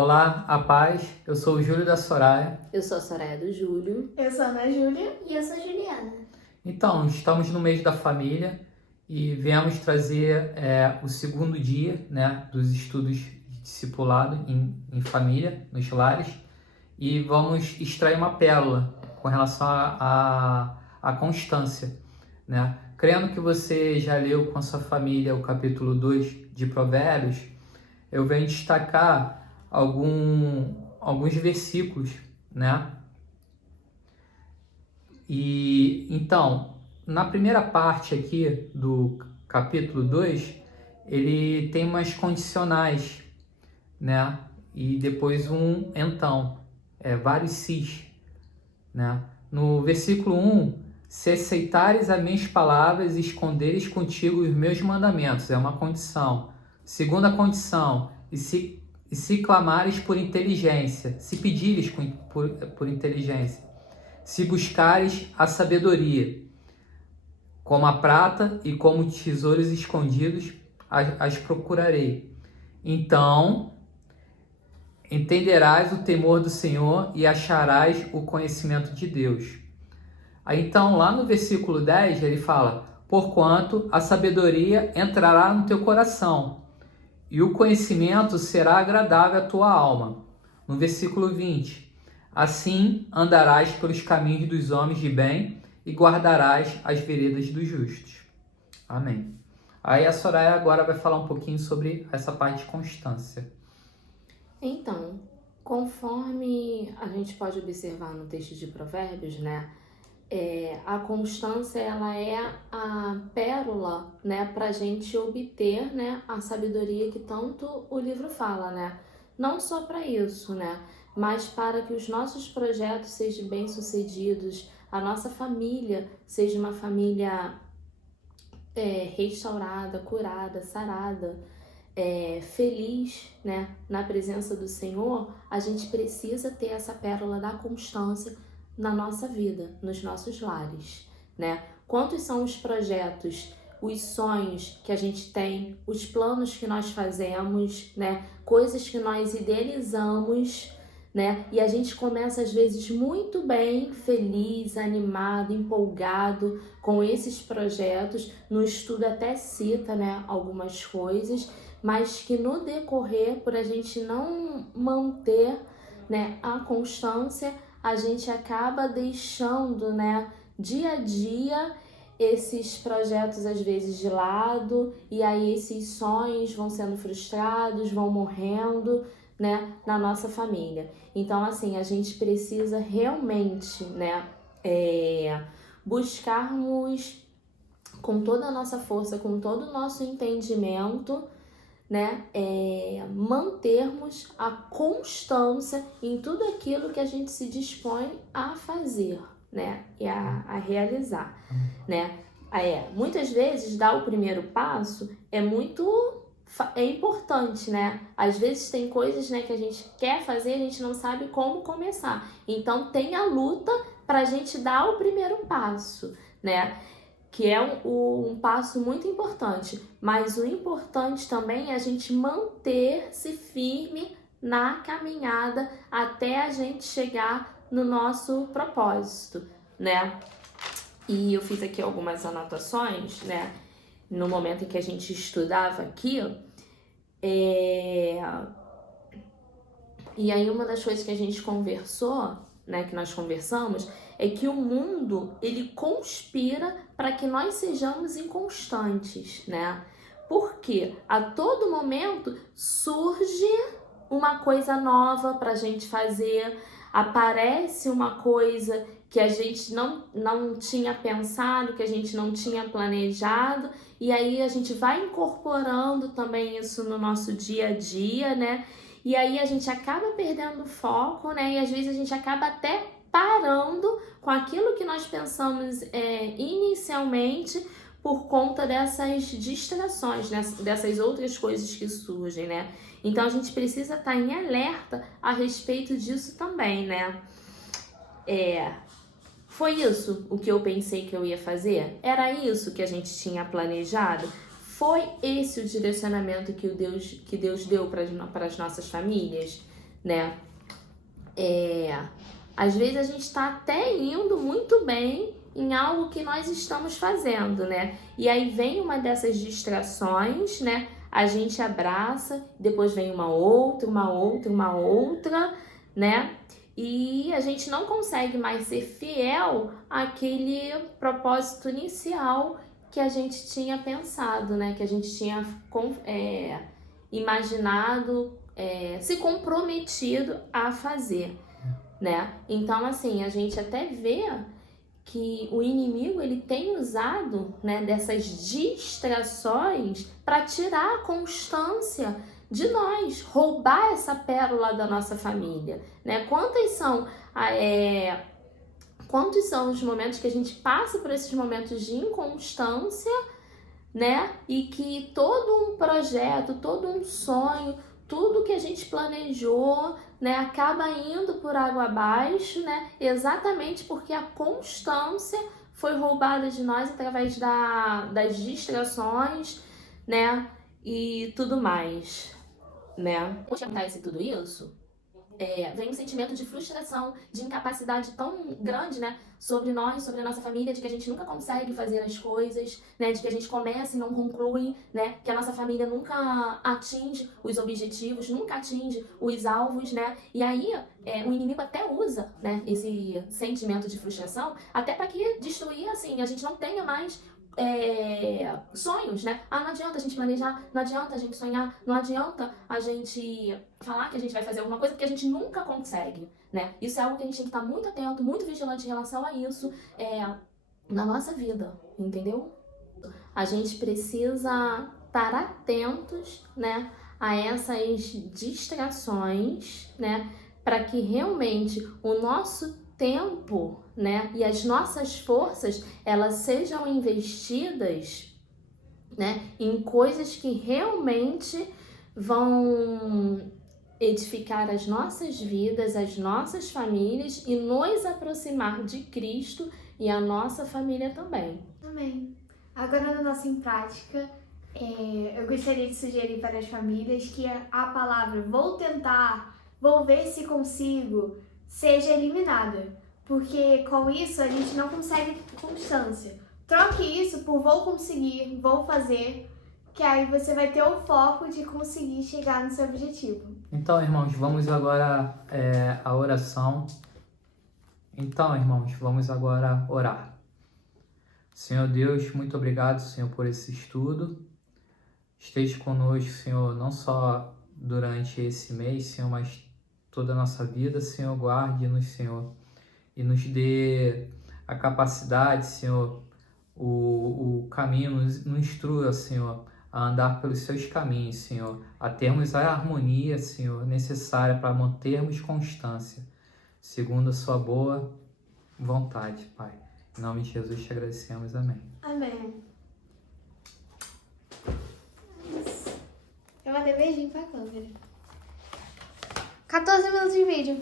Olá, a paz. Eu sou o Júlio da Soraya. Eu sou a Soraya do Júlio. Eu sou a Ana Júlia. E eu sou Juliana. Então, estamos no mês da família e viemos trazer o segundo dia, né, dos estudos de discipulado em família, nos lares, e vamos extrair uma pérola com relação à constância, né? Crendo que você já leu com a sua família o capítulo 2 de Provérbios, eu venho destacar alguns versículos, né? E então, na primeira parte aqui do capítulo 2, ele tem umas condicionais, né? E depois um então, vários sis, né? No versículo 1, se aceitares as minhas palavras e esconderes contigo os meus mandamentos, é uma condição. Segunda condição, e se clamares por inteligência, se pedires por inteligência, se buscares a sabedoria, como a prata e como tesouros escondidos, as procurarei. Então, entenderás o temor do Senhor e acharás o conhecimento de Deus. Aí, então, lá no versículo 10, ele fala: porquanto a sabedoria entrará no teu coração, e o conhecimento será agradável à tua alma. No versículo 20, assim andarás pelos caminhos dos homens de bem e guardarás as veredas dos justos. Amém. Aí a Soraya agora vai falar um pouquinho sobre essa parte de constância. Então, conforme a gente pode observar no texto de Provérbios, né? A constância, ela é a pérola, né, para a gente obter, né, a sabedoria que tanto o livro fala, né? Não só para isso, né, mas para que os nossos projetos sejam bem-sucedidos, a nossa família seja uma família restaurada, curada, sarada, feliz, né, na presença do Senhor. A gente precisa ter essa pérola da constância na nossa vida, nos nossos lares, né? Quantos são os projetos, os sonhos que a gente tem, os planos que nós fazemos, né? Coisas que nós idealizamos, né? E a gente começa às vezes muito bem, feliz, animado, empolgado com esses projetos. No estudo até cita, né, algumas coisas, mas que no decorrer, por a gente não manter, né, a constância, a gente acaba deixando, né, dia a dia esses projetos às vezes de lado, e aí esses sonhos vão sendo frustrados, vão morrendo, né, na nossa família. Então, assim, a gente precisa realmente, né, buscarmos com toda a nossa força, com todo o nosso entendimento, né, mantermos a constância em tudo aquilo que a gente se dispõe a fazer, né, e a realizar, né. Muitas vezes dar o primeiro passo é importante, né? Às vezes tem coisas, né, que a gente quer fazer e a gente não sabe como começar. Então tem a luta para a gente dar o primeiro passo, né? Que é um passo muito importante, mas o importante também é a gente manter-se firme na caminhada até a gente chegar no nosso propósito, né? E eu fiz aqui algumas anotações, né? No momento em que a gente estudava aqui, e aí uma das coisas que a gente conversou, né, que nós conversamos, é que o mundo, ele conspira para que nós sejamos inconstantes, né? Porque a todo momento surge uma coisa nova para a gente fazer, aparece uma coisa que a gente não tinha pensado, que a gente não tinha planejado, e aí a gente vai incorporando também isso no nosso dia a dia, né? E aí a gente acaba perdendo o foco, né? E às vezes a gente acaba até parando com aquilo que nós pensamos inicialmente por conta dessas distrações, né? Dessas outras coisas que surgem, né? Então a gente precisa estar em alerta a respeito disso também, né? Foi isso o que eu pensei que eu ia fazer? Era isso que a gente tinha planejado? Foi esse o direcionamento que Deus deu para as nossas famílias? né? Às vezes a gente está até indo muito bem em algo que nós estamos fazendo, né? E aí vem uma dessas distrações, né? A gente abraça, depois vem uma outra, né? E a gente não consegue mais ser fiel àquele propósito inicial que a gente tinha pensado, né? Que a gente tinha imaginado, se comprometido a fazer, né? Então, assim, a gente até vê que o inimigo ele tem usado, né, dessas distrações para tirar a constância de nós, roubar essa pérola da nossa família, né? Quantos são os momentos que a gente passa por esses momentos de inconstância, né? E que todo um projeto, todo um sonho, tudo que a gente planejou, né, acaba indo por água abaixo, né? Exatamente porque a constância foi roubada de nós através das distrações, né? E tudo mais, né? Por que acontece tudo isso? Vem um sentimento de frustração, de incapacidade tão grande, né, sobre nós, sobre a nossa família, de que a gente nunca consegue fazer as coisas, né, de que a gente começa e não conclui, né, que a nossa família nunca atinge os objetivos, nunca atinge os alvos, né, e aí o inimigo até usa, né, esse sentimento de frustração até para que destruir, assim, a gente não tenha mais sonhos, né? Não adianta a gente planejar, não adianta a gente sonhar, não adianta a gente falar que a gente vai fazer alguma coisa porque a gente nunca consegue, né? Isso é algo que a gente tem que estar muito atento, muito vigilante em relação a isso na nossa vida, entendeu? A gente precisa estar atentos, né, a essas distrações, né, para que realmente o nosso tempo, né, e as nossas forças, elas sejam investidas, né, em coisas que realmente vão edificar as nossas vidas, as nossas famílias e nos aproximar de Cristo e a nossa família também. Amém. Agora, na nossa em prática, eu gostaria de sugerir para as famílias que a palavra vou tentar, vou ver se consigo, seja eliminada, porque com isso a gente não consegue constância. Troque isso por vou conseguir, vou fazer, que aí você vai ter o foco de conseguir chegar no seu objetivo. Então, irmãos, vamos agora à oração. Então, irmãos, vamos agora orar. Senhor Deus, muito obrigado, Senhor, por esse estudo. Esteja conosco, Senhor, não só durante esse mês, Senhor, mas toda a nossa vida, Senhor, guarde-nos, Senhor, e nos dê a capacidade, Senhor, o caminho, nos instrua, Senhor, a andar pelos seus caminhos, Senhor, a termos a harmonia, Senhor, necessária para mantermos constância, segundo a sua boa vontade, Pai. Em nome de Jesus te agradecemos, amém. Amém. Eu mandei beijinho pra câmera. 14 minutos de vídeo.